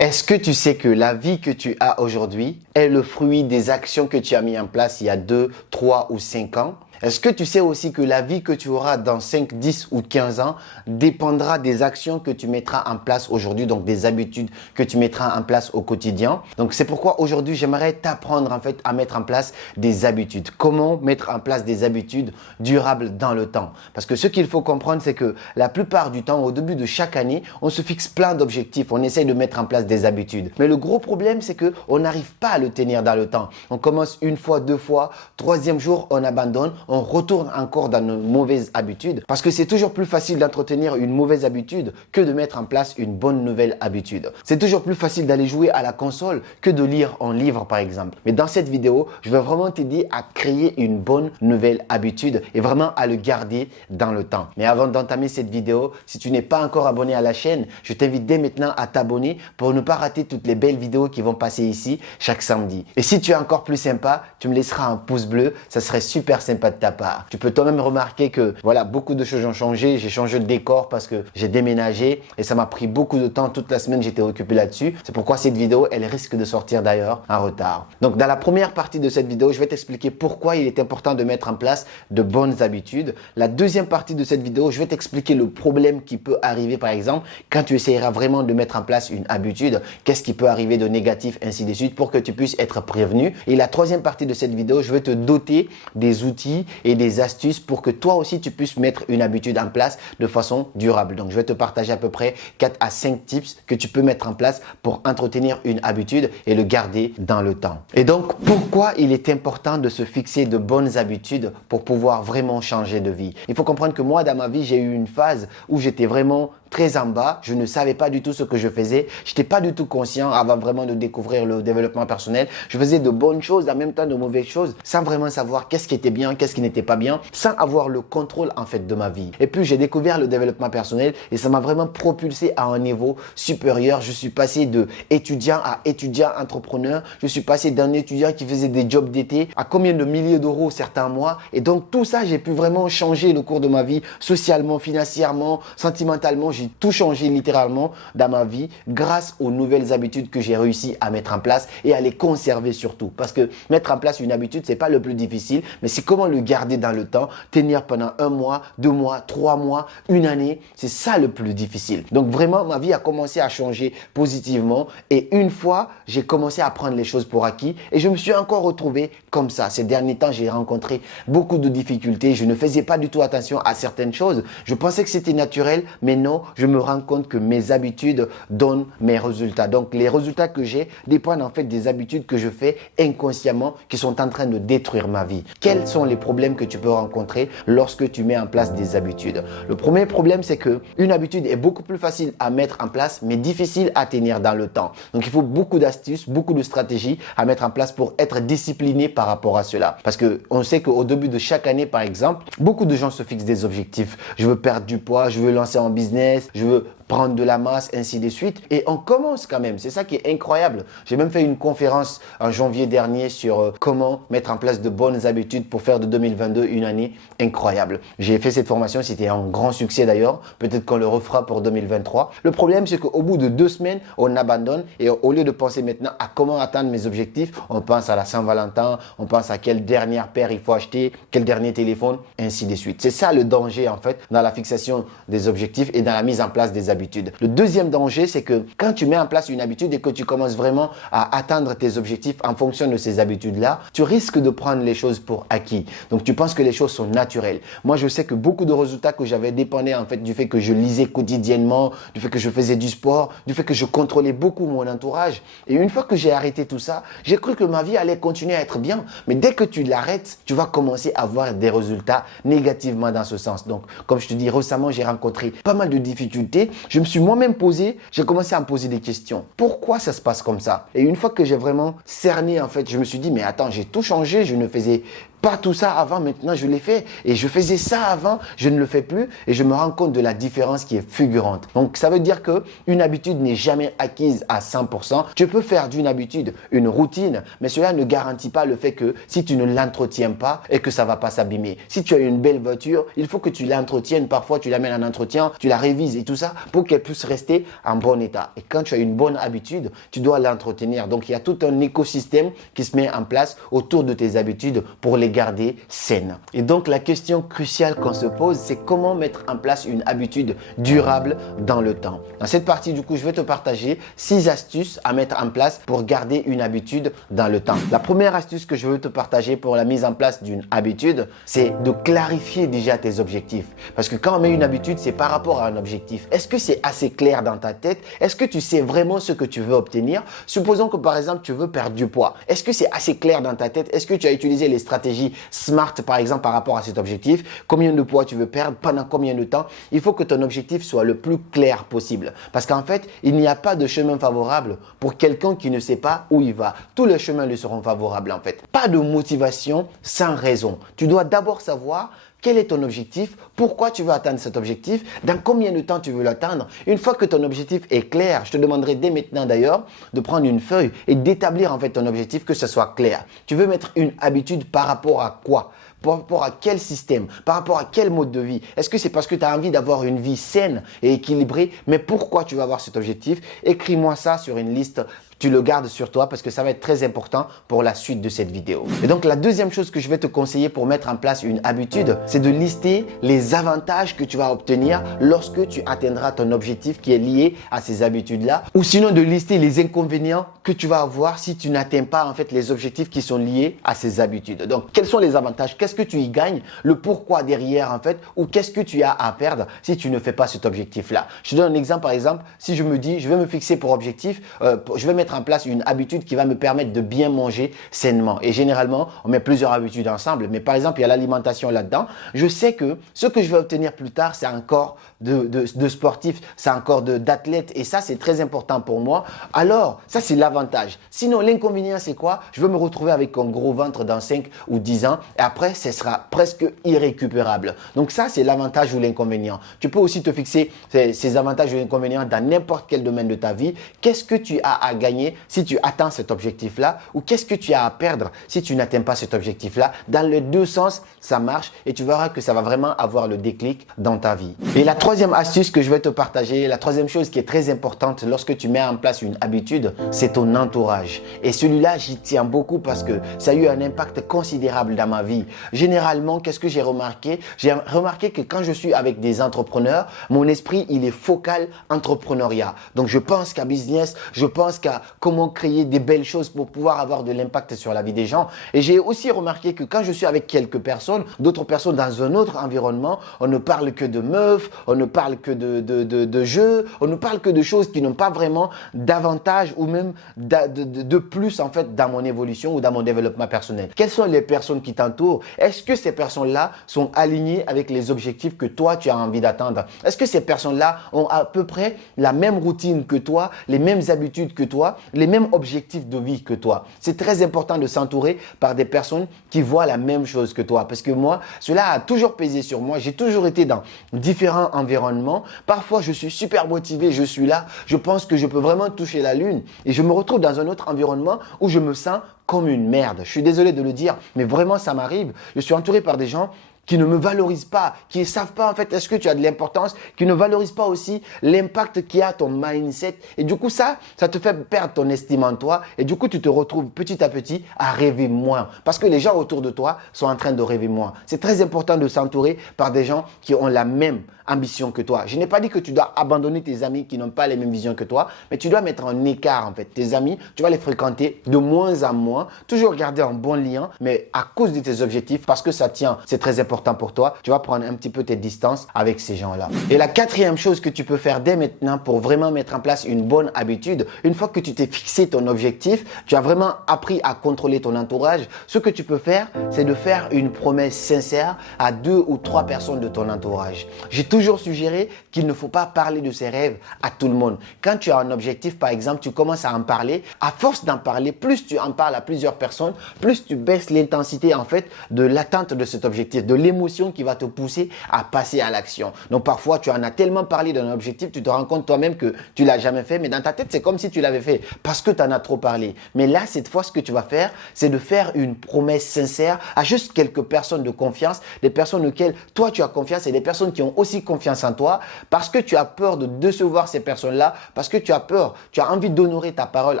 Est-ce que tu sais que la vie que tu as aujourd'hui est le fruit des actions que tu as mis en place il y a 2, 3 ou 5 ans? Est-ce que tu sais aussi que la vie que tu auras dans 5, 10 ou 15 ans dépendra des actions que tu mettras en place aujourd'hui, donc des habitudes que tu mettras en place au quotidien? Donc c'est pourquoi aujourd'hui j'aimerais t'apprendre en fait à mettre en place des habitudes. Comment mettre en place des habitudes durables dans le temps? Parce que ce qu'il faut comprendre, c'est que la plupart du temps, au début de chaque année, on se fixe plein d'objectifs, on essaye de mettre en place des habitudes. Mais le gros problème, c'est qu'on n'arrive pas à le tenir dans le temps. On commence une fois, deux fois, troisième jour, on abandonne, on retourne encore dans nos mauvaises habitudes parce que c'est toujours plus facile d'entretenir une mauvaise habitude que de mettre en place une bonne nouvelle habitude. C'est toujours plus facile d'aller jouer à la console que de lire un livre par exemple. Mais dans cette vidéo, je vais vraiment t'aider à créer une bonne nouvelle habitude et vraiment à le garder dans le temps. Mais avant d'entamer cette vidéo, si tu n'es pas encore abonné à la chaîne, je t'invite dès maintenant à t'abonner pour ne pas rater toutes les belles vidéos qui vont passer ici chaque samedi. Et si tu es encore plus sympa, tu me laisseras un pouce bleu, ça serait super sympa de ta part. Tu peux toi-même remarquer que voilà, beaucoup de choses ont changé. J'ai changé de décor parce que j'ai déménagé et ça m'a pris beaucoup de temps. Toute la semaine, j'étais occupé là-dessus. C'est pourquoi cette vidéo, elle risque de sortir d'ailleurs en retard. Donc, dans la première partie de cette vidéo, je vais t'expliquer pourquoi il est important de mettre en place de bonnes habitudes. La deuxième partie de cette vidéo, je vais t'expliquer le problème qui peut arriver, par exemple, quand tu essaieras vraiment de mettre en place une habitude. Qu'est-ce qui peut arriver de négatif, ainsi de suite, pour que tu puisses être prévenu. Et la troisième partie de cette vidéo, je vais te doter des outils et des astuces pour que toi aussi tu puisses mettre une habitude en place de façon durable. Donc, je vais te partager à peu près 4 à 5 tips que tu peux mettre en place pour entretenir une habitude et le garder dans le temps. Et donc, pourquoi il est important de se fixer de bonnes habitudes pour pouvoir vraiment changer de vie? Il faut comprendre que moi, dans ma vie, j'ai eu une phase où j'étais vraiment très en bas, je ne savais pas du tout ce que je faisais, je n'étais pas du tout conscient avant vraiment de découvrir le développement personnel. Je faisais de bonnes choses, en même temps de mauvaises choses, sans vraiment savoir qu'est-ce qui était bien, qu'est-ce qui n'était pas bien, sans avoir le contrôle en fait de ma vie. Et puis j'ai découvert le développement personnel et ça m'a vraiment propulsé à un niveau supérieur. Je suis passé de étudiant à étudiant entrepreneur, je suis passé d'un étudiant qui faisait des jobs d'été à combien de milliers d'euros certains mois. Et donc tout ça, j'ai pu vraiment changer le cours de ma vie, socialement, financièrement, sentimentalement. J'ai tout changé littéralement dans ma vie grâce aux nouvelles habitudes que j'ai réussi à mettre en place et à les conserver surtout. Parce que mettre en place une habitude, c'est pas le plus difficile, mais c'est comment le garder dans le temps, tenir pendant 1 mois, 2 mois, 3 mois, une année. C'est ça le plus difficile. Donc vraiment, ma vie a commencé à changer positivement et une fois, j'ai commencé à prendre les choses pour acquis et je me suis encore retrouvé comme ça. Ces derniers temps, j'ai rencontré beaucoup de difficultés. Je ne faisais pas du tout attention à certaines choses. Je pensais que c'était naturel, mais non, je me rends compte que mes habitudes donnent mes résultats. Donc, les résultats que j'ai dépendent en fait des habitudes que je fais inconsciemment qui sont en train de détruire ma vie. Quels sont les problèmes que tu peux rencontrer lorsque tu mets en place des habitudes? Le premier problème, c'est que une habitude est beaucoup plus facile à mettre en place, mais difficile à tenir dans le temps. Donc, il faut beaucoup d'astuces, beaucoup de stratégies à mettre en place pour être discipliné par rapport à cela. Parce que on sait qu'au début de chaque année, par exemple, beaucoup de gens se fixent des objectifs. Je veux perdre du poids, je veux lancer un business, je veux prendre de la masse, ainsi de suite. Et on commence quand même. C'est ça qui est incroyable. J'ai même fait une conférence en janvier dernier sur comment mettre en place de bonnes habitudes pour faire de 2022 une année incroyable. J'ai fait cette formation, c'était un grand succès d'ailleurs. Peut-être qu'on le refera pour 2023. Le problème, c'est qu'au bout de 2 semaines, on abandonne et au lieu de penser maintenant à comment atteindre mes objectifs, on pense à la Saint-Valentin, on pense à quelle dernière paire il faut acheter, quel dernier téléphone, ainsi de suite. C'est ça le danger en fait dans la fixation des objectifs et dans la mise en place des habitudes. Le deuxième danger, c'est que quand tu mets en place une habitude et que tu commences vraiment à atteindre tes objectifs en fonction de ces habitudes-là, tu risques de prendre les choses pour acquis. Donc, tu penses que les choses sont naturelles. Moi, je sais que beaucoup de résultats que j'avais dépendaient en fait du fait que je lisais quotidiennement, du fait que je faisais du sport, du fait que je contrôlais beaucoup mon entourage. Et une fois que j'ai arrêté tout ça, j'ai cru que ma vie allait continuer à être bien. Mais dès que tu l'arrêtes, tu vas commencer à voir des résultats négativement dans ce sens. Donc, comme je te dis, récemment, j'ai rencontré pas mal de difficultés. Je me suis moi-même posé, j'ai commencé à me poser des questions. Pourquoi ça se passe comme ça? Et une fois que j'ai vraiment cerné, en fait, je me suis dit, mais attends, j'ai tout changé, je ne faisais pas tout ça avant, maintenant je l'ai fait. Et je faisais ça avant, je ne le fais plus et je me rends compte de la différence qui est fulgurante. Donc ça veut dire qu'une habitude n'est jamais acquise à 100%. Tu peux faire d'une habitude une routine, mais cela ne garantit pas le fait que si tu ne l'entretiens pas et que ça va pas s'abîmer. Si tu as une belle voiture, il faut que tu l'entretiennes. Parfois, tu l'amènes en entretien, tu la révises et tout ça pour qu'elle puisse rester en bon état. Et quand tu as une bonne habitude, tu dois l'entretenir. Donc, il y a tout un écosystème qui se met en place autour de tes habitudes pour les garder saines. Et donc, la question cruciale qu'on se pose, c'est comment mettre en place une habitude durable dans le temps. Dans cette partie, du coup, je vais te partager 6 astuces à mettre en place pour garder une habitude dans le temps. La première astuce que je veux te partager pour la mise en place d'une habitude, c'est de clarifier déjà tes objectifs. Parce que quand on met une habitude, c'est par rapport à un objectif. Est-ce que c'est assez clair dans ta tête? Est-ce que tu sais vraiment ce que tu veux obtenir? Supposons que par exemple, tu veux perdre du poids. Est-ce que c'est assez clair dans ta tête? Est-ce que tu as utilisé les stratégies SMART par exemple par rapport à cet objectif? Combien de poids tu veux perdre? Pendant combien de temps? Il faut que ton objectif soit le plus clair possible. Parce qu'en fait, il n'y a pas de chemin favorable pour quelqu'un qui ne sait pas où il va. Tous les chemins lui seront favorables en fait. Pas de motivation sans raison. Tu dois d'abord savoir quel est ton objectif, pourquoi tu veux atteindre cet objectif, dans combien de temps tu veux l'atteindre. Une fois que ton objectif est clair, je te demanderai dès maintenant d'ailleurs de prendre une feuille et d'établir en fait ton objectif, que ce soit clair. Tu veux mettre une habitude par rapport à quoi? Par rapport à quel système? Par rapport à quel mode de vie? Est-ce que c'est parce que tu as envie d'avoir une vie saine et équilibrée? Mais pourquoi tu veux avoir cet objectif? Écris-moi ça sur une liste. Tu le gardes sur toi parce que ça va être très important pour la suite de cette vidéo. Et donc, la deuxième chose que je vais te conseiller pour mettre en place une habitude, c'est de lister les avantages que tu vas obtenir lorsque tu atteindras ton objectif qui est lié à ces habitudes-là. Ou sinon, de lister les inconvénients que tu vas avoir si tu n'atteins pas en fait les objectifs qui sont liés à ces habitudes. Donc, quels sont les avantages? Qu'est-ce que tu y gagnes? Le pourquoi derrière en fait? Ou qu'est-ce que tu as à perdre si tu ne fais pas cet objectif-là? Je te donne un exemple. Par exemple, si je me dis, je vais me fixer pour objectif, je vais mettre en place une habitude qui va me permettre de bien manger sainement. Et généralement, on met plusieurs habitudes ensemble. Mais par exemple, il y a l'alimentation là-dedans. Je sais que ce que je vais obtenir plus tard, c'est un corps de sportif, c'est un corps d'athlète. Et ça, c'est très important pour moi. Alors, ça, c'est l'avantage. Sinon, l'inconvénient, c'est quoi? Je vais me retrouver avec un gros ventre dans 5 ou 10 ans. Et après, ce sera presque irrécupérable. Donc ça, c'est l'avantage ou l'inconvénient. Tu peux aussi te fixer ces avantages ou inconvénients dans n'importe quel domaine de ta vie. Qu'est-ce que tu as à gagner si tu atteins cet objectif-là, ou qu'est-ce que tu as à perdre si tu n'atteins pas cet objectif-là? Dans les deux sens, ça marche et tu verras que ça va vraiment avoir le déclic dans ta vie. Et la troisième astuce que je vais te partager, la troisième chose qui est très importante lorsque tu mets en place une habitude, c'est ton entourage. Et celui-là, j'y tiens beaucoup parce que ça a eu un impact considérable dans ma vie. Généralement, qu'est-ce que j'ai remarqué? J'ai remarqué que quand je suis avec des entrepreneurs, mon esprit, il est focal entrepreneuriat. Donc, je pense qu'à business, je pense qu'à comment créer des belles choses pour pouvoir avoir de l'impact sur la vie des gens. Et j'ai aussi remarqué que quand je suis avec quelques personnes, d'autres personnes dans un autre environnement, on ne parle que de meufs, on ne parle que de jeux, on ne parle que de choses qui n'ont pas vraiment d'avantage ou même de plus en fait dans mon évolution ou dans mon développement personnel. Quelles sont les personnes qui t'entourent? Est-ce que ces personnes-là sont alignées avec les objectifs que toi tu as envie d'atteindre? Est-ce que ces personnes-là ont à peu près la même routine que toi, les mêmes habitudes que toi, les mêmes objectifs de vie que toi? C'est très important de s'entourer par des personnes qui voient la même chose que toi. Parce que moi, cela a toujours pesé sur moi. J'ai toujours été dans différents environnements. Parfois, je suis super motivé, je suis là. Je pense que je peux vraiment toucher la lune. Et je me retrouve dans un autre environnement où je me sens comme une merde. Je suis désolé de le dire, mais vraiment, ça m'arrive. Je suis entouré par des gens qui ne me valorisent pas, qui ne savent pas en fait est-ce que tu as de l'importance, qui ne valorisent pas aussi l'impact qu'il y a ton mindset. Et du coup, ça te fait perdre ton estime en toi. Et du coup, tu te retrouves petit à petit à rêver moins. Parce que les gens autour de toi sont en train de rêver moins. C'est très important de s'entourer par des gens qui ont la même ambition que toi. Je n'ai pas dit que tu dois abandonner tes amis qui n'ont pas les mêmes visions que toi, mais tu dois mettre en écart en fait. Tes amis, tu vas les fréquenter de moins en moins, toujours garder un bon lien, mais à cause de tes objectifs, parce que ça tient, c'est très important important pour toi, tu vas prendre un petit peu tes distances avec ces gens-là. Et la quatrième chose que tu peux faire dès maintenant pour vraiment mettre en place une bonne habitude, une fois que tu t'es fixé ton objectif, tu as vraiment appris à contrôler ton entourage, ce que tu peux faire, c'est de faire une promesse sincère à 2 ou 3 personnes de ton entourage. J'ai toujours suggéré qu'il ne faut pas parler de ses rêves à tout le monde. Quand tu as un objectif, par exemple, tu commences à en parler. À force d'en parler, plus tu en parles à plusieurs personnes, plus tu baisses l'intensité en fait de l'atteinte de cet objectif, de l'émotion qui va te pousser à passer à l'action. Donc parfois, tu en as tellement parlé d'un objectif, tu te rends compte toi-même que tu l'as jamais fait, mais dans ta tête, c'est comme si tu l'avais fait parce que tu en as trop parlé. Mais là, cette fois, ce que tu vas faire, c'est de faire une promesse sincère à juste quelques personnes de confiance, des personnes auxquelles toi tu as confiance et des personnes qui ont aussi confiance en toi parce que tu as peur de décevoir ces personnes-là, parce que tu as peur, tu as envie d'honorer ta parole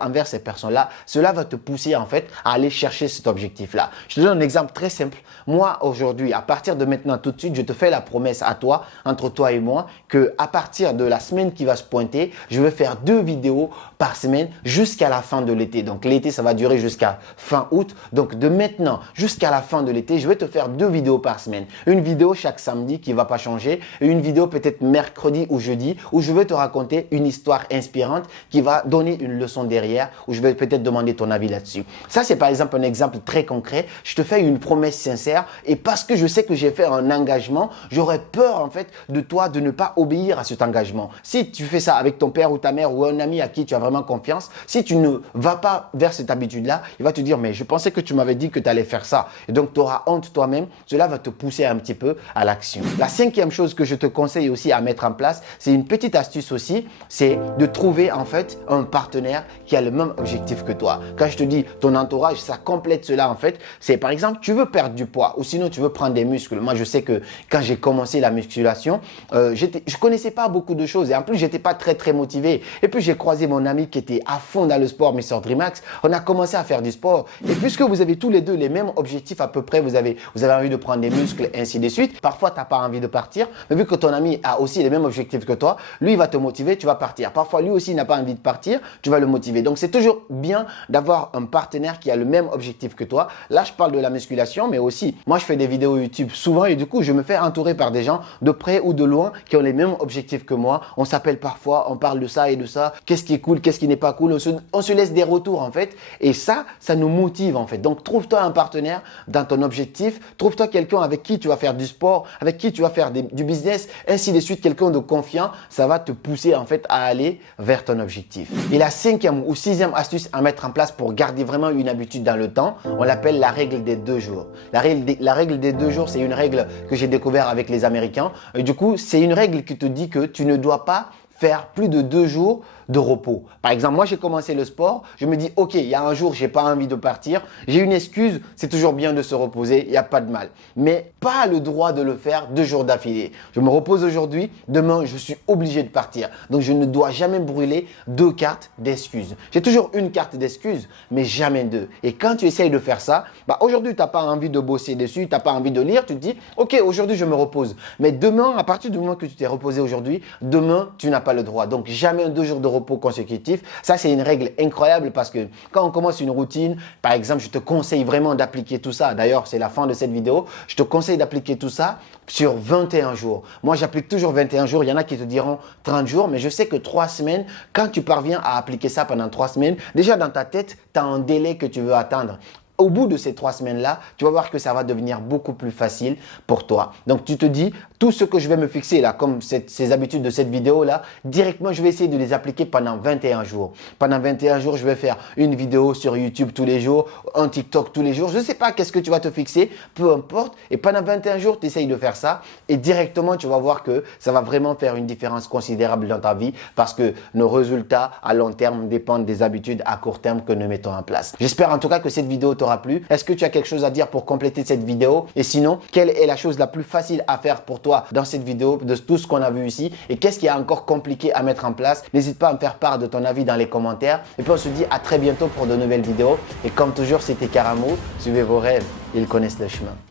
envers ces personnes-là. Cela va te pousser en fait à aller chercher cet objectif-là. Je te donne un exemple très simple. Moi, aujourd'hui, à partir de maintenant, tout de suite, je te fais la promesse à toi, entre toi et moi, que à partir de la semaine qui va se pointer, je vais faire 2 vidéos par semaine jusqu'à la fin de l'été. Donc l'été, ça va durer jusqu'à fin août. Donc de maintenant jusqu'à la fin de l'été, je vais te faire 2 vidéos par semaine. Une vidéo chaque samedi qui ne va pas changer et une vidéo peut-être mercredi ou jeudi où je vais te raconter une histoire inspirante qui va donner une leçon derrière, où je vais peut-être demander ton avis là-dessus. Ça, c'est par exemple un exemple très concret. Je te fais une promesse sincère et parce que je sais que j'ai fait un engagement, j'aurais peur en fait de toi de ne pas obéir à cet engagement. Si tu fais ça avec ton père ou ta mère ou un ami à qui tu as vraiment confiance, si tu ne vas pas vers cette habitude-là, il va te dire mais je pensais que tu m'avais dit que tu allais faire ça. Et donc tu auras honte toi-même. Cela va te pousser un petit peu à l'action. La 5e chose que je te conseille aussi à mettre en place, c'est une petite astuce aussi, c'est de trouver en fait un partenaire qui a le même objectif que toi. Quand je te dis ton entourage, ça complète cela en fait. C'est par exemple, tu veux perdre du poids ou sinon tu veux prendre des muscles. Moi, je sais que quand j'ai commencé la musculation, je connaissais pas beaucoup de choses et en plus, j'étais pas très motivé. Et puis, j'ai croisé mon ami qui était à fond dans le sport, Mr. Dreamax. On a commencé à faire du sport. Et puisque vous avez tous les deux les mêmes objectifs à peu près, vous avez envie de prendre des muscles, ainsi de suite. Parfois, tu n'as pas envie de partir, mais vu que ton ami a aussi les mêmes objectifs que toi, lui, il va te motiver, tu vas partir. Parfois, lui aussi, il n'a pas envie de partir, tu vas le motiver. Donc, c'est toujours bien d'avoir un partenaire qui a le même objectif que toi. Là, je parle de la musculation, mais aussi, moi, je fais des vidéos YouTube souvent et du coup, je me fais entourer par des gens de près ou de loin qui ont les mêmes objectifs que moi. On s'appelle parfois, on parle de ça et de ça. Qu'est-ce qui est cool, qu'est-ce qui n'est pas cool. On se laisse des retours, en fait. Et ça nous motive, en fait. Donc, trouve-toi un partenaire dans ton objectif. Trouve-toi quelqu'un avec qui tu vas faire du sport, avec qui tu vas faire du business, ainsi de suite, quelqu'un de confiant. Ça va te pousser, en fait, à aller vers ton objectif. Et la 5e ou 6e astuce à mettre en place pour garder vraiment une habitude dans le temps, on l'appelle la règle des 2 jours. La règle des 2 jours, c'est une règle que j'ai découvert avec les Américains. Et du coup, c'est une règle qui te dit que tu ne dois pas faire plus de 2 jours de repos. Par exemple, moi, j'ai commencé le sport. Je me dis, OK, il y a un jour, j'ai pas envie de partir. J'ai une excuse. C'est toujours bien de se reposer. Il n'y a pas de mal. Mais pas le droit de le faire 2 jours d'affilée. Je me repose aujourd'hui. Demain, je suis obligé de partir. Donc, je ne dois jamais brûler 2 cartes d'excuses. J'ai toujours une carte d'excuses, mais jamais 2. Et quand tu essayes de faire ça, aujourd'hui, tu n'as pas envie de bosser dessus. Tu n'as pas envie de lire. Tu te dis, OK, aujourd'hui, je me repose. Mais demain, à partir du moment que tu t'es reposé aujourd'hui, demain, tu n'as pas le droit. Donc, jamais 2 jours de repos consécutifs. Ça, c'est une règle incroyable parce que quand on commence une routine, par exemple, je te conseille vraiment d'appliquer tout ça. D'ailleurs, c'est la fin de cette vidéo. Je te conseille d'appliquer tout ça sur 21 jours. Moi, j'applique toujours 21 jours. Il y en a qui te diront 30 jours, mais je sais que 3 semaines, quand tu parviens à appliquer ça pendant 3 semaines, déjà dans ta tête, tu as un délai que tu veux atteindre. Au bout de ces 3 semaines-là, tu vas voir que ça va devenir beaucoup plus facile pour toi. Donc, tu te dis, tout ce que je vais me fixer là, comme ces habitudes de cette vidéo-là, directement, je vais essayer de les appliquer pendant 21 jours. Pendant 21 jours, je vais faire une vidéo sur YouTube tous les jours, un TikTok tous les jours. Je ne sais pas qu'est-ce que tu vas te fixer, peu importe. Et pendant 21 jours, tu essayes de faire ça et directement, tu vas voir que ça va vraiment faire une différence considérable dans ta vie parce que nos résultats à long terme dépendent des habitudes à court terme que nous mettons en place. J'espère en tout cas que cette vidéo t'aura plu. Est-ce que tu as quelque chose à dire pour compléter cette vidéo? Et sinon, quelle est la chose la plus facile à faire pour toi dans cette vidéo, de tout ce qu'on a vu ici? Et qu'est-ce qui est encore compliqué à mettre en place? N'hésite pas à me faire part de ton avis dans les commentaires. Et puis on se dit à très bientôt pour de nouvelles vidéos. Et comme toujours, c'était Karamo. Suivez vos rêves, ils connaissent le chemin.